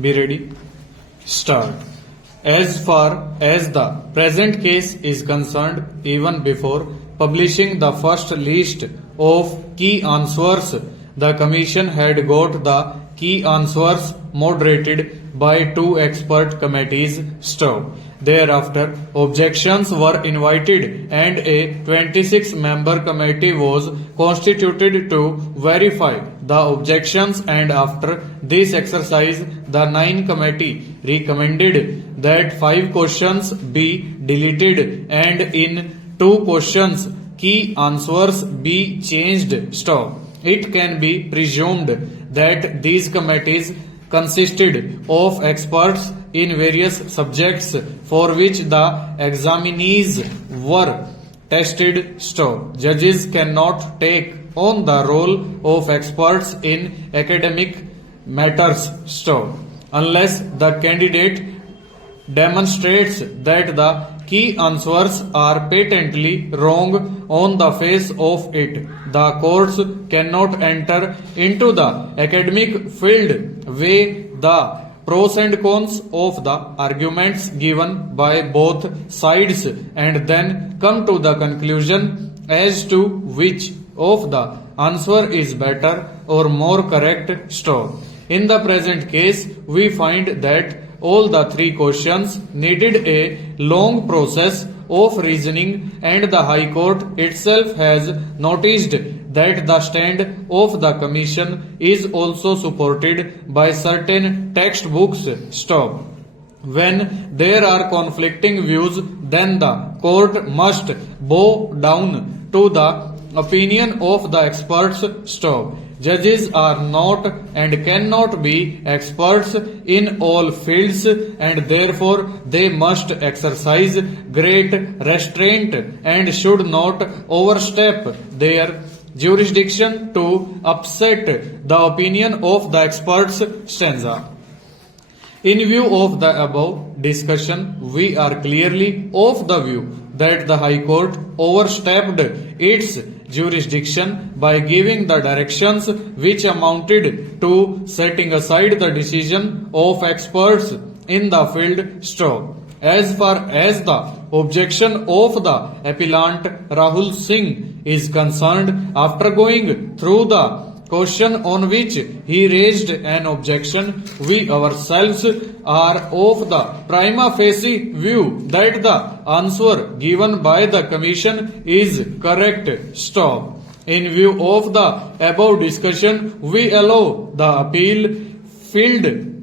Be ready. Start. As far as the present case is concerned, even before publishing the first list of key answers, the Commission had got the key answers moderated by two expert committees. Stop. Thereafter, objections were invited and a 26-member committee was constituted to verify the objections, and after this exercise, the 9 committee recommended that 5 questions be deleted and in 2 questions key answers be changed. Stop. It can be presumed that these committees consisted of experts in various subjects for which the examinees were tested. Stop. Judges cannot take on the role of experts in academic matters. Stop. Unless the candidate demonstrates that the key answers are patently wrong on the face of it, the courts cannot enter into the academic field, weigh the pros and cons of the arguments given by both sides, and then come to the conclusion as to which of the answer is better or more correct. Stop. In the present case, we find that all the 3 questions needed a long process of reasoning, and the High Court itself has noticed that the stand of the Commission is also supported by certain textbooks. Stop. When there are conflicting views, then the court must bow down to the opinion of the experts. Stop. Judges are not and cannot be experts in all fields, and therefore they must exercise great restraint and should not overstep their jurisdiction to upset the opinion of the experts. Stanza. In view of the above discussion, we are clearly of the view that the High Court overstepped its jurisdiction by giving the directions which amounted to setting aside the decision of experts in the field. Stop. As far as the objection of the appellant Rahul Singh is concerned, after going through the question on which he raised an objection, we ourselves are of the prima facie view that the answer given by the Commission is correct. Stop. In view of the above discussion, we allow the appeal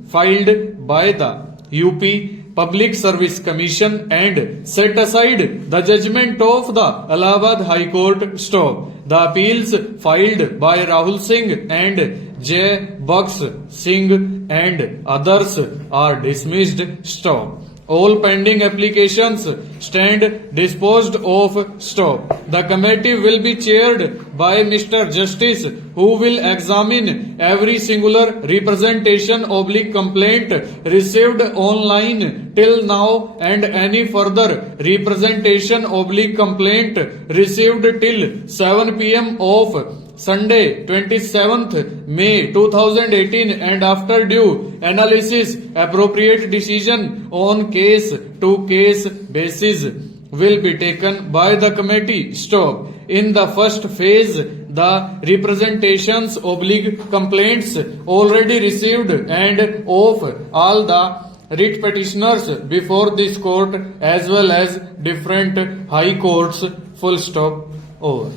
filed by the UP Public Service Commission and set aside the judgment of the Allahabad High Court. Stop. The appeals filed by Rahul Singh and J. Bucks Singh and others are dismissed. Stop. All pending applications stand disposed of. Stop. The committee will be chaired by Mr. Justice, who will examine every singular representation / complaint received online till now, and any further representation / complaint received till 7 p.m. of Sunday, 27th May 2018, and after due analysis, appropriate decision on case-to-case basis will be taken by the committee. Stop. In the first phase, the representations / complaints already received and of all the writ petitioners before this court as well as different high courts. Full stop. Over.